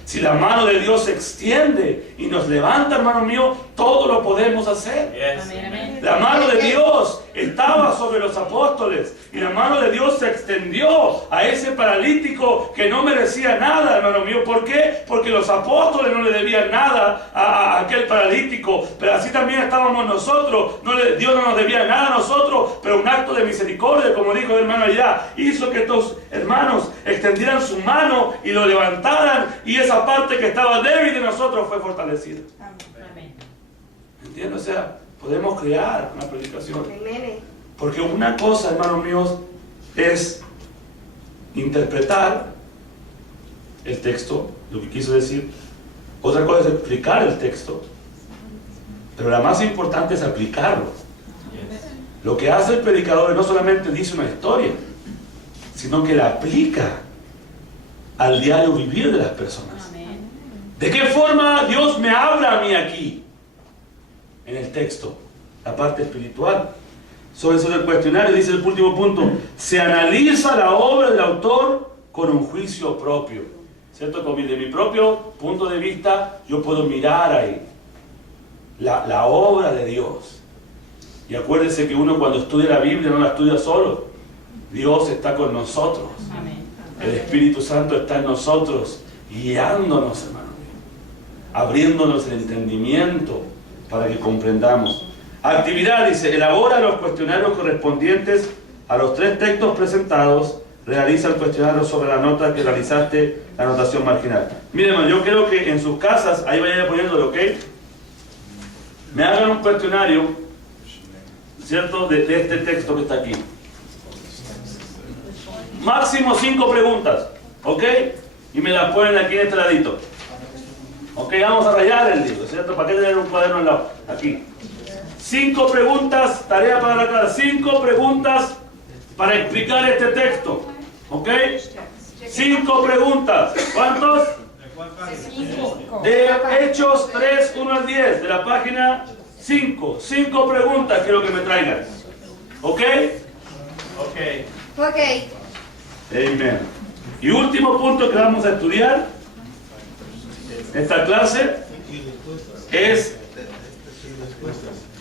Si la mano de Dios se extiende y nos levanta, hermano mío, todo lo podemos hacer. Yes. La mano de Dios estaba sobre los apóstoles y la mano de Dios se extendió a ese paralítico que no merecía nada, hermano mío. ¿Por qué? Porque los apóstoles no le debían nada a aquel paralítico, pero así también estábamos nosotros. Dios no nos debía nada a nosotros, pero un acto de misericordia, como dijo el hermano allá, hizo que estos hermanos extendieran su mano y lo levantaran, y esa parte que estaba débil de nosotros fue fortalecida. ¿Entiendes? O sea, podemos crear una predicación. Porque una cosa, hermanos míos, es interpretar el texto, lo que quiso decir. Otra cosa es explicar el texto. Pero la más importante es aplicarlo. Lo que hace el predicador no solamente dice una historia, sino que la aplica al diario vivir de las personas. ¿De qué forma Dios me habla a mí aquí? En el texto, la parte espiritual. Sobre eso del cuestionario dice el último punto: se analiza la obra del autor con un juicio propio, ¿cierto? De mi propio punto de vista yo puedo mirar ahí la obra de Dios. Y acuérdense que uno cuando estudia la Biblia no la estudia solo. Dios está con nosotros. El Espíritu Santo está en nosotros, guiándonos, hermano, abriéndonos el entendimiento para que comprendamos. Actividad, dice, elabora los cuestionarios correspondientes a los 3 textos presentados. Realiza el cuestionario sobre la nota que realizaste, la anotación marginal. Miren, hermano, yo quiero que en sus casas, ahí vayan poniéndolo, ¿ok? Me hagan un cuestionario, ¿cierto?, de este texto que está aquí. Máximo 5 preguntas, ¿ok? Y me las ponen aquí en este ladito. Ok, vamos a rayar el libro, ¿cierto? ¿Para qué tener un cuaderno al lado? Aquí. 5 preguntas, tarea para la clase. 5 preguntas para explicar este texto. ¿Ok? 5 preguntas. ¿Cuántos? De Hechos 3, 1 al 10, de la página 5. 5 preguntas quiero que me traigan. ¿Ok? Ok. Amén. Y último punto que vamos a estudiar esta clase es,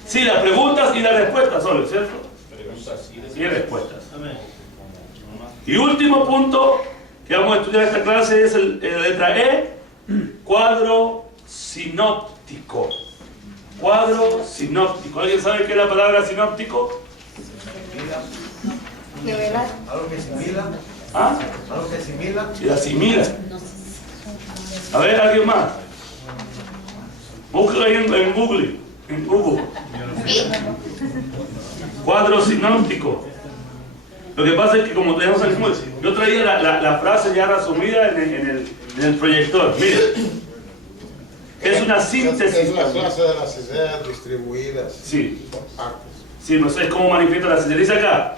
sí, las preguntas y las respuestas solo, ¿cierto? Preguntas y respuestas. Y último punto que vamos a estudiar esta clase es la letra E, cuadro sinóptico. Cuadro sinóptico. ¿Alguien sabe qué es la palabra sinóptico? Revelar. Algo que se mira. ¿Ah? Algo que asimila. Y asimila. A ver, ¿alguien más? Búsquelo ahí en Google. En Google. Cuadro sinóptico. Lo que pasa es que como tenemos aquí, yo traía la frase ya resumida en el proyector. Miren. Es una síntesis. Es la clase de las ideas distribuidas. Sí. Por partes. Sí, no sé cómo manifiesta las ideas. Dice acá,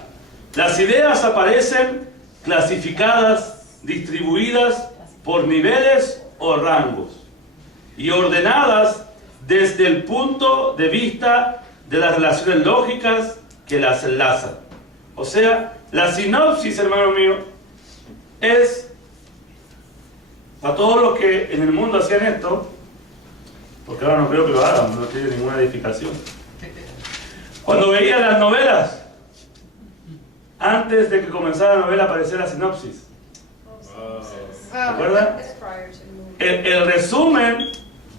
las ideas aparecen clasificadas, distribuidas por niveles o rangos y ordenadas desde el punto de vista de las relaciones lógicas que las enlazan. O sea, la sinopsis, hermano mío, es para todos los que en el mundo hacían esto, porque ahora no creo que lo hagan, no tiene ninguna edificación. Cuando veía las novelas, antes de que comenzara la novela aparecía la sinopsis. ¿Se acuerdan? El resumen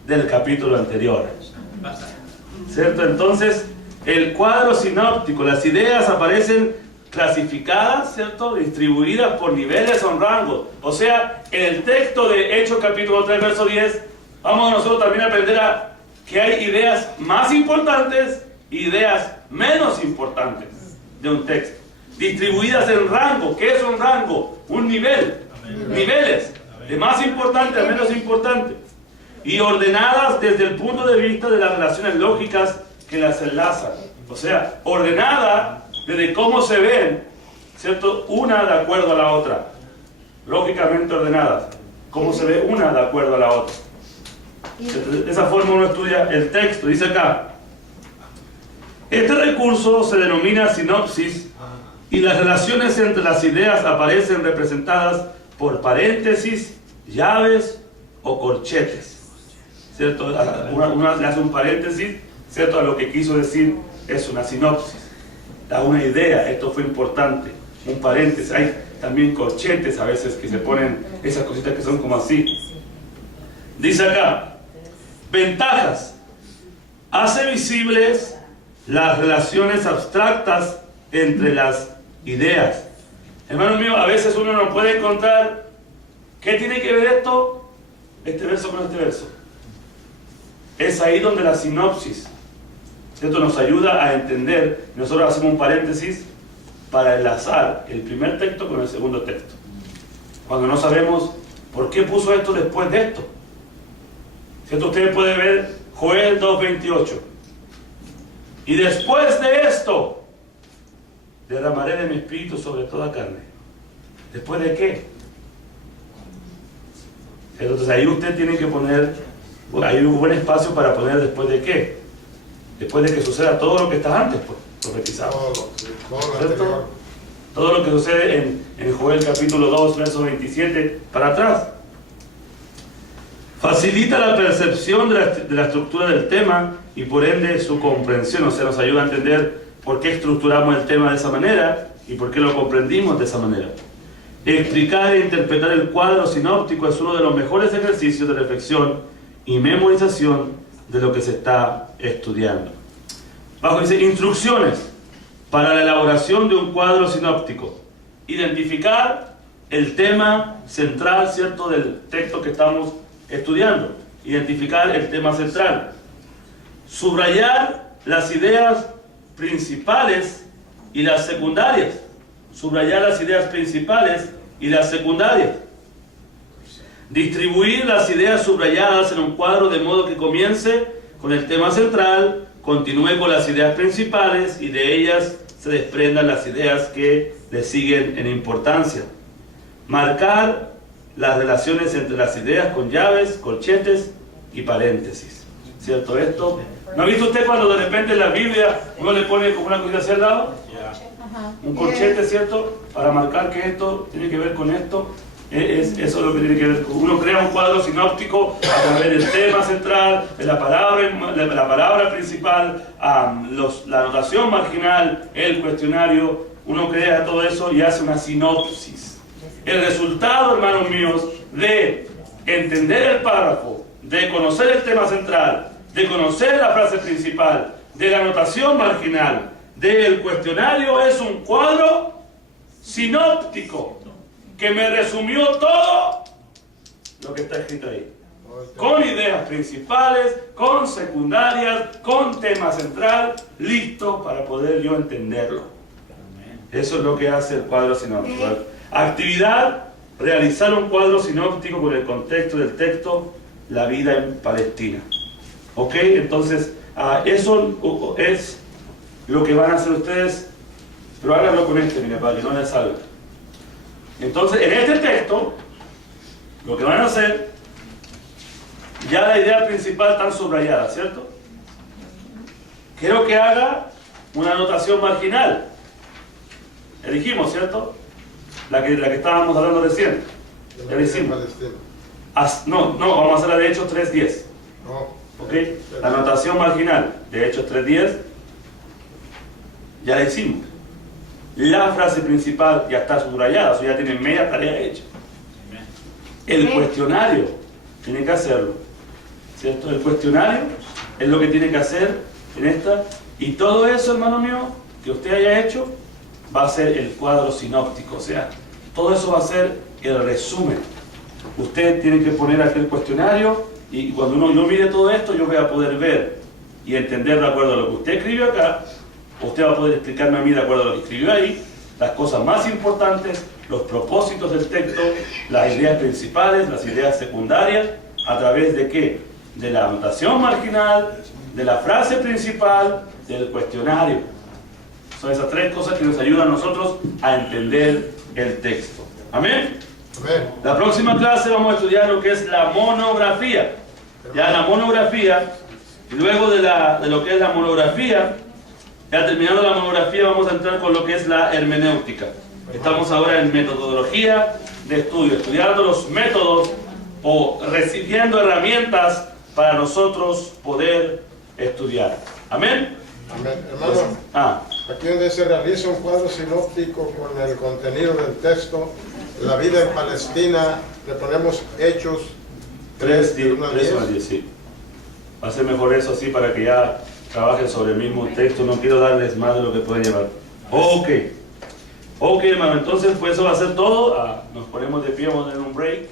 del capítulo anterior. ¿Cierto? Entonces, el cuadro sinóptico, las ideas aparecen clasificadas, ¿cierto? Distribuidas por niveles o rangos. O sea, en el texto de Hechos capítulo 3, verso 10, vamos nosotros también a aprender que hay ideas más importantes e ideas menos importantes de un texto. Distribuidas en rango. ¿Qué es un rango? Un nivel. Niveles. De más importante a menos importante. Y ordenadas desde el punto de vista de las relaciones lógicas que las enlazan. O sea, ordenada desde cómo se ven, ¿cierto? Una de acuerdo a la otra. Lógicamente ordenadas. Cómo se ve una de acuerdo a la otra. De esa forma uno estudia el texto. Dice acá, este recurso se denomina sinopsis y las relaciones entre las ideas aparecen representadas por paréntesis, llaves o corchetes. ¿Cierto? Uno le hace un paréntesis, ¿cierto? A lo que quiso decir es una sinopsis. Da una idea, esto fue importante. Un paréntesis. Hay también corchetes a veces que se ponen esas cositas que son como así. Dice acá, ventajas. Hace visibles las relaciones abstractas entre las ideas. Hermanos míos, a veces uno no puede encontrar qué tiene que ver este verso con este verso. Es ahí donde la sinopsis, ¿cierto?, nos ayuda a entender. Nosotros hacemos un paréntesis para enlazar el primer texto con el segundo texto. Cuando no sabemos por qué puso esto después de esto. ¿Cierto? Ustedes pueden ver Joel 2:28. Y después de esto, derramaré de mi espíritu sobre toda carne. ¿Después de qué? Entonces ahí usted tiene que poner, hay un buen espacio para poner después de qué. Después de que suceda todo lo que está antes, pues, profetizado. ¿Cierto? Todo lo que sucede en Joel capítulo 2, verso 27 para atrás. Facilita la percepción de la estructura del tema y por ende su comprensión. O sea, nos ayuda a entender por qué estructuramos el tema de esa manera y por qué lo comprendimos de esa manera. Explicar e interpretar el cuadro sinóptico es uno de los mejores ejercicios de reflexión y memorización de lo que se está estudiando. Bajo dice instrucciones para la elaboración de un cuadro sinóptico. Identificar el tema central, ¿cierto?, del texto que estamos estudiando. Identificar el tema central. Subrayar las ideas principales y las secundarias. Subrayar las ideas principales y las secundarias. Distribuir las ideas subrayadas en un cuadro de modo que comience con el tema central, continúe con las ideas principales y de ellas se desprendan las ideas que le siguen en importancia. Marcar las relaciones entre las ideas con llaves, corchetes y paréntesis. ¿Cierto esto? ¿No ha visto usted cuando de repente en la Biblia uno le pone como una cosita hacia el lado? Un corchete, ¿cierto? Para marcar que esto tiene que ver con esto. Eso es lo que tiene que ver. Uno crea un cuadro sinóptico a través del tema central, de la palabra principal, la anotación marginal, el cuestionario. Uno crea todo eso y hace una sinopsis. El resultado, hermanos míos, de entender el párrafo, de conocer el tema central, de conocer la frase principal, de la anotación marginal, del cuestionario, es un cuadro sinóptico. que me resumió todo lo que está escrito ahí. Con ideas principales, con secundarias, con tema central, listo para poder yo entenderlo. Eso es lo que hace el cuadro sinóptico. Actividad, realizar un cuadro sinóptico con el contexto del texto, la vida en Palestina. ¿Ok? Entonces, eso es lo que van a hacer ustedes, pero háganlo con mire, para que no les salga. Entonces, en este texto, lo que van a hacer, ya la idea principal está subrayada, ¿cierto? Quiero que haga una anotación marginal. Ya dijimos, ¿cierto? La que estábamos hablando recién. Ya hicimos. No, vamos a hacer la de Hechos 3.10. ¿Ok? La anotación marginal de Hechos 3.10 ya la hicimos. La frase principal ya está subrayada, o sea, ya tienen media tarea hecha. El cuestionario tiene que hacerlo, ¿cierto? El cuestionario es lo que tiene que hacer en esta. Y todo eso, hermano mío, que usted haya hecho, va a ser el cuadro sinóptico, o sea, todo eso va a ser el resumen. Usted tiene que poner aquel cuestionario y cuando yo mire todo esto, yo voy a poder ver y entender de acuerdo a lo que usted escribió acá. Usted va a poder explicarme a mí de acuerdo a lo que escribió ahí, las cosas más importantes, los propósitos del texto, las ideas principales, las ideas secundarias, ¿a través de qué? De la anotación marginal, de la frase principal, del cuestionario. Son esas tres cosas que nos ayudan a nosotros a entender el texto. ¿Amén? Amén. La próxima clase vamos a estudiar lo que es la monografía. Ya la monografía, y luego de lo que es la monografía, ya terminando la monografía vamos a entrar con lo que es la hermenéutica. Estamos ahora en metodología de estudio, estudiando los métodos o recibiendo herramientas para nosotros poder estudiar. ¿Amén? Amén. Hermano, aquí donde se realiza un cuadro sinóptico con el contenido del texto, la vida en Palestina, le ponemos Hechos 3, 10. Sí. Va a ser mejor eso así para que ya trabajen sobre el mismo texto. No quiero darles más de lo que pueden llevar. Ok, hermano, entonces pues eso va a ser todo. Nos ponemos de pie, vamos a tener un break.